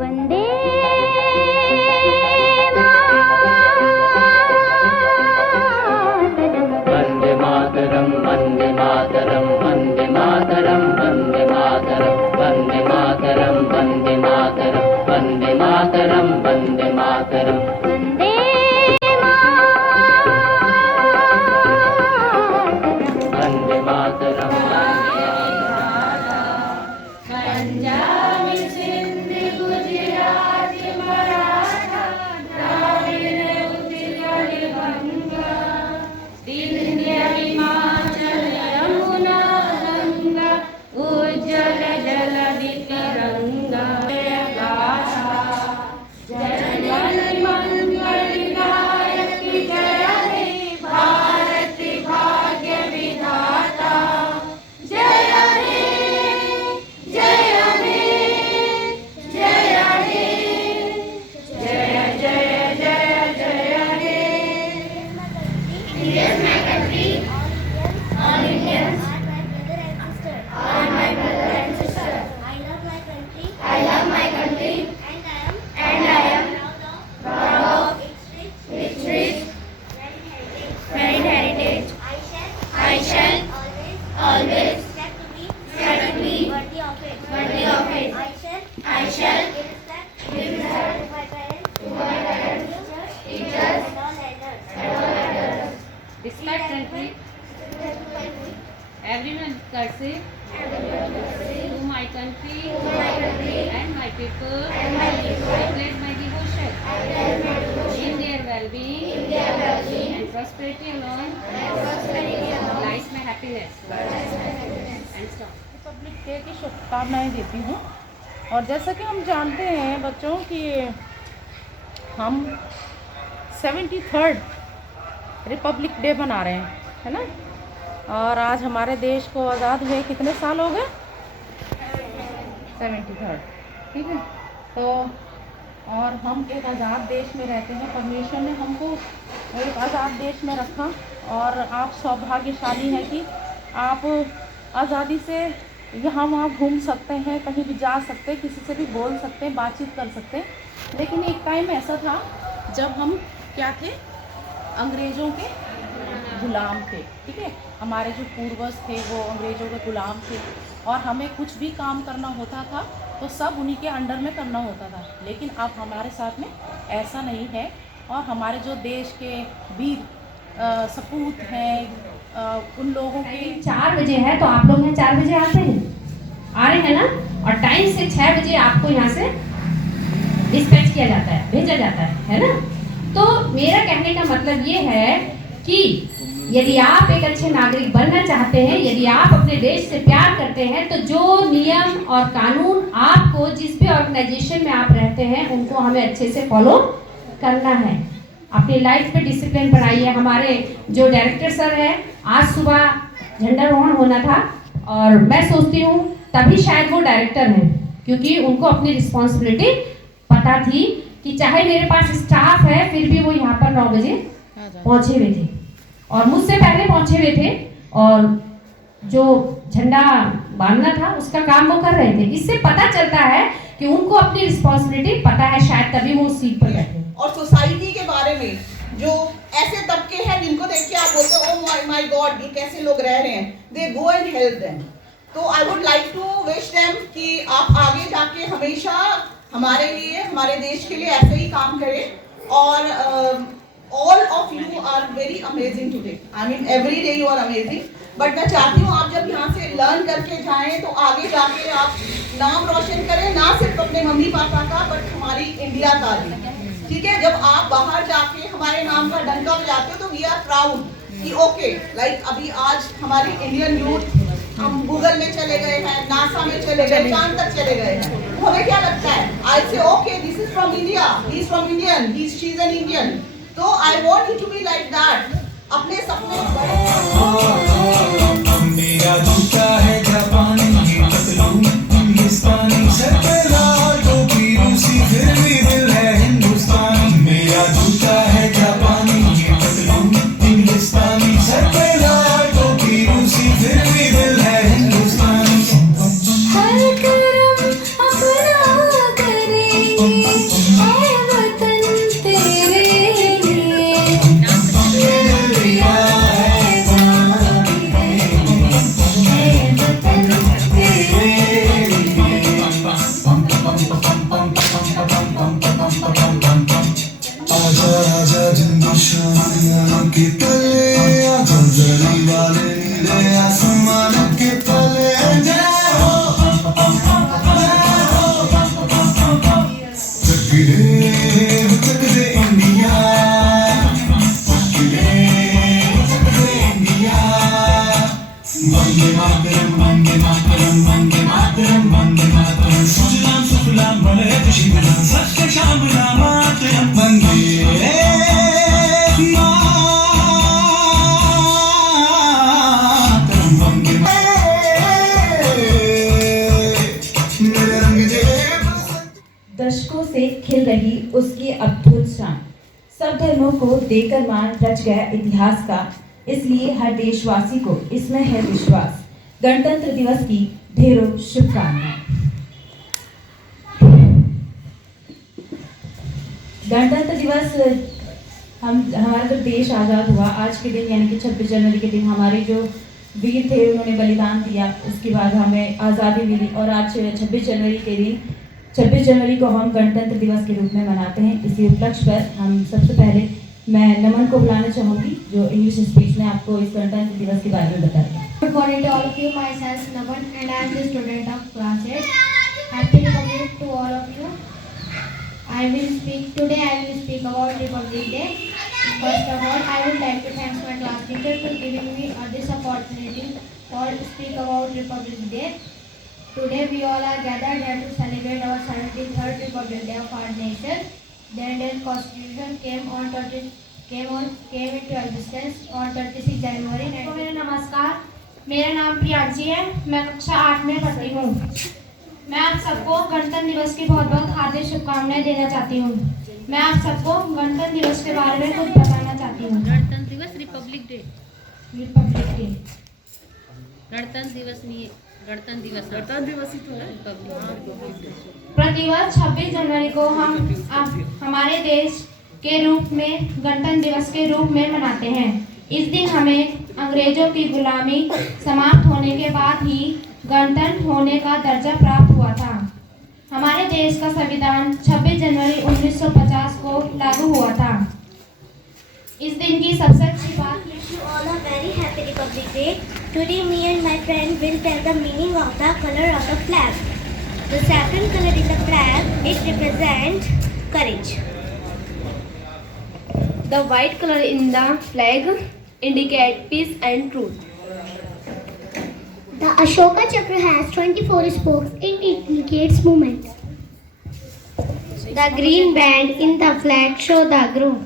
वंदे मातरम वंदे मातरम वंदे मातरम वंदे मातरम वंदे मातरम वंदे मातरम वंदे मातरम वंदे मातरम वंदे वंदे मातरम पंजाब सिंध गुजरात मराठा द्राविड़ उत्कल बंगा विंध्य हिमाचल यमुना गंगा उज्जल जलधि तरंगा जय गाथा जय मंगलदायक जय हे भारत भाग्य विधाता जय हे जय हे जय हे जय जय जय जय हे India is my country. All Indians are my brother and sister. I love my country I love my country and I am proud of its its rich varied heritage. I I shall always strive to be worthy of it. worthy of it. I shall give respect to my parents, to my parents, teachers, and all elders. and all others. Respect country, everyone cursive, to my country and my people, I pledge my devotion in their well-being and prosperity alone lies my happiness. And stop. Republic day की शुभकामनाएं देती हूँ। और जैसा कि हम जानते हैं बच्चों कि हम 73rd रिपब्लिक डे मना रहे हैं, है ना। और आज हमारे देश को आज़ाद हुए कितने साल हो गए? 73rd, ठीक है। तो और हम एक आज़ाद देश में रहते हैं, परमेश्वर ने हमको एक आज़ाद देश में रखा। और आप सौभाग्यशाली हैं कि आप आज़ादी से यहाँ वहाँ घूम सकते हैं, कहीं भी जा सकते हैं, किसी से भी बोल सकते हैं, बातचीत कर सकते हैं। लेकिन एक टाइम ऐसा था जब हम क्या थे? अंग्रेज़ों के गुलाम थे, ठीक है। हमारे जो पूर्वज थे वो अंग्रेज़ों के गुलाम थे और हमें कुछ भी काम करना होता था तो सब उन्हीं के अंडर में करना होता था। लेकिन अब हमारे साथ में ऐसा नहीं है। और हमारे जो देश के वीर सपूत हैं, उन लोगों की 4 बजे है तो आप लोग यहाँ 4 बजे आते हैं, आ रहे हैं ना। और टाइम से 6 बजे आपको यहाँ से डिस्पैच किया जाता है, भेजा जाता है ना। तो मेरा कहने का मतलब ये है कि यदि आप एक अच्छे नागरिक बनना चाहते हैं, यदि आप अपने देश से प्यार करते हैं, तो जो नियम और कानून आपको जिस भी ऑर्गेनाइजेशन में आप रहते हैं उनको हमें अच्छे से फॉलो करना है। अपनी लाइफ पे डिसिप्लिन बनाइए। हमारे जो डायरेक्टर सर हैं, आज सुबह झंडारोहण होना था और मैं सोचती हूँ तभी शायद वो डायरेक्टर हैं, क्योंकि उनको अपनी रिस्पॉन्सिबिलिटी पता थी कि चाहे मेरे पास स्टाफ है फिर भी वो यहाँ पर 9 बजे पहुँचे हुए थे और मुझसे पहले पहुँचे हुए थे और जो झंडा बांधना था उसका काम वो कर रहे थे। इससे पता चलता है कि उनको अपनी रिस्पॉन्सिबिलिटी पता है, शायद तभी वो उस सीट पर बैठे। और सोसाइटी के बारे में जो ऐसे तबके हैं जिनको देख के आप बोलते हो ओ माय गॉड ये कैसे लोग रह रहे हैं, they go and help them. तो I would like to wish them कि आप आगे जाके हमेशा हमारे लिए, हमारे देश के लिए ऐसे ही काम करें। और all of you are very amazing today. I mean every day you are amazing. But मैं चाहती हूँ आप जब यहाँ से लर्न करके जाएं तो आगे जाके आप नाम रोशन करें, ना सिर्फ अपने मम्मी पापा का बट हमारी इंडिया का भी, ठीक है। जब आप बाहर जाके हमारे नाम का डंका बजाते हो तो वी आर प्राउड कि ओके लाइक अभी आज हमारी इंडियन यूथ हम गूगल में चले गए हैं, नासा में चले गए, चांद तक चले गए हैं। तो हमें क्या लगता है? I say okay this is from India, he is from Indian, she is an Indian. तो I want you to be like that. अपने सपने मेरा जूता है जापानी, पतलून हिंदुस्तानी, सर पे लाल टोपी रूसी, फिर भी दिल है हिंदुस्तानी। मेरा जूता है जापानी, पतलून हिंदुस्तानी, सर पे लाल टोपी रूसी, फिर भी दिल है हिंदुस्तानी। हर कर्म अपना करे आजा आजा जिंदशानिया के तले आजा जरी वाले नीले आसमान के तले जाओ चक दे इंडिया चक दे इंडिया वंदे मातरम वंदे मातरम वंदे मातरम वंदे मातरम सुजलाम सुफलाम बड़े खुशी बना सत्य शाम मातरम वंदे मातरम वंदे मेरे रंग दे दशकों से खिल रही उसकी अद्भुत शान, सब धर्मों को देकर मान रच गया इतिहास का, इसलिए हर देशवासी को इसमें है विश्वास। गणतंत्र दिवस की ढेरों शुभकामनाएं। गणतंत्र दिवस हमारा जब देश आज़ाद हुआ आज के दिन यानी कि 26 जनवरी के दिन हमारे जो वीर थे उन्होंने बलिदान दिया, उसके बाद हमें आज़ादी मिली और आज 26 जनवरी के दिन 26 जनवरी को हम गणतंत्र दिवस के रूप में मनाते हैं। इसी उपलक्ष्य पर हम सबसे पहले मैं नमन को बुलाना चाहूँगी जो इंग्लिश स्पीच में आपको इस गणतंत्र दिवस के बारे में बताएगा। Good morning to all of you. Myself Naman and I am the student of class 8. Happy Republic to all of you. Today I will speak about Republic Day. First of all, I would like to thank my class teacher for giving me this opportunity for speak about Republic Day. Today we all are gathered here to celebrate our 73rd Republic Day of our nation. The Indian Constitution came into existence on 26 January 19. नमस्कार, मेरा नाम प्रियांशी है। मैं कक्षा 8 में पढ़ती हूँ। मैं आप सबको गणतंत्र दिवस की बहुत बहुत हार्दिक शुभकामनाएं देना चाहती हूँ। मैं आप सबको गणतंत्र दिवस के बारे में कुछ बताना चाहती हूँ। गणतंत्र दिवस रिपब्लिक डे रिपब्लिक डे गणतंत्र दिवस नहीं है, गणतंत्र दिवस ही तो है। प्रतिवर्ष 26 जनवरी को हम हमारे देश के रूप में गणतंत्र दिवस के रूप में मनाते हैं। इस दिन हमें अंग्रेजों की गुलामी समाप्त होने के बाद ही गणतंत्र होने का दर्जा प्राप्त हुआ था। हमारे देश का संविधान 26 जनवरी 1950 को लागू हुआ था। इस दिन की सबसे अच्छी बात Wish you all a very happy Republic Day. Today me and my friend will tell the meaning of the color of the flag. The saffron color in the flag, it represents courage. The white color in the flag indicates peace and truth. The Ashoka Chakra has 24 spokes. It indicates movement. The green band in the flag shows the growth.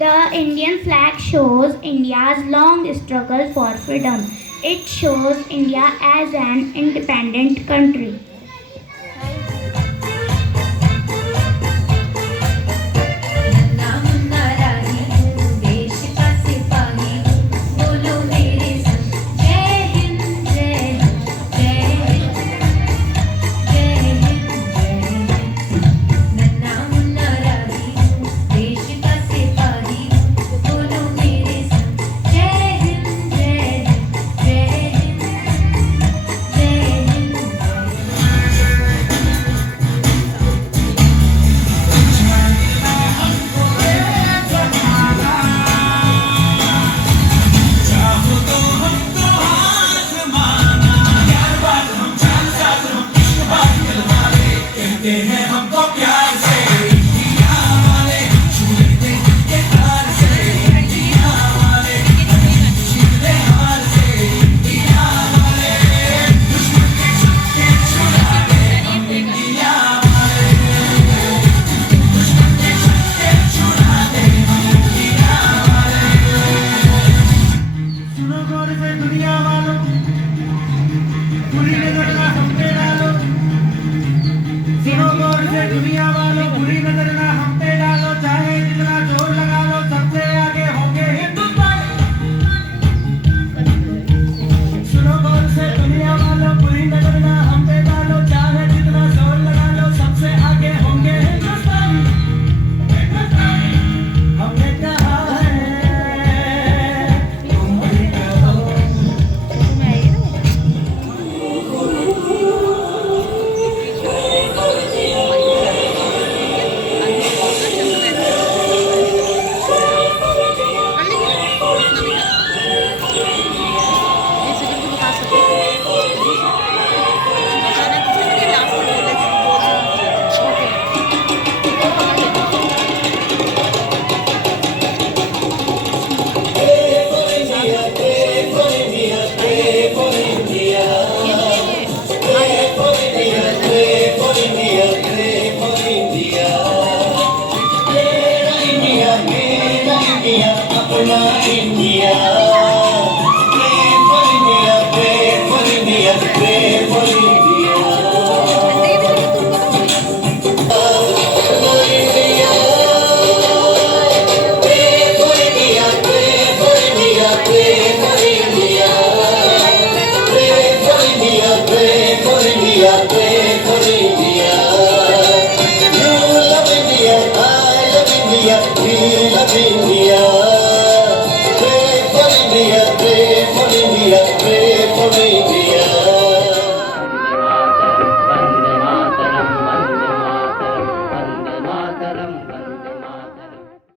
The Indian flag shows India's long struggle for freedom. It shows India as an independent country.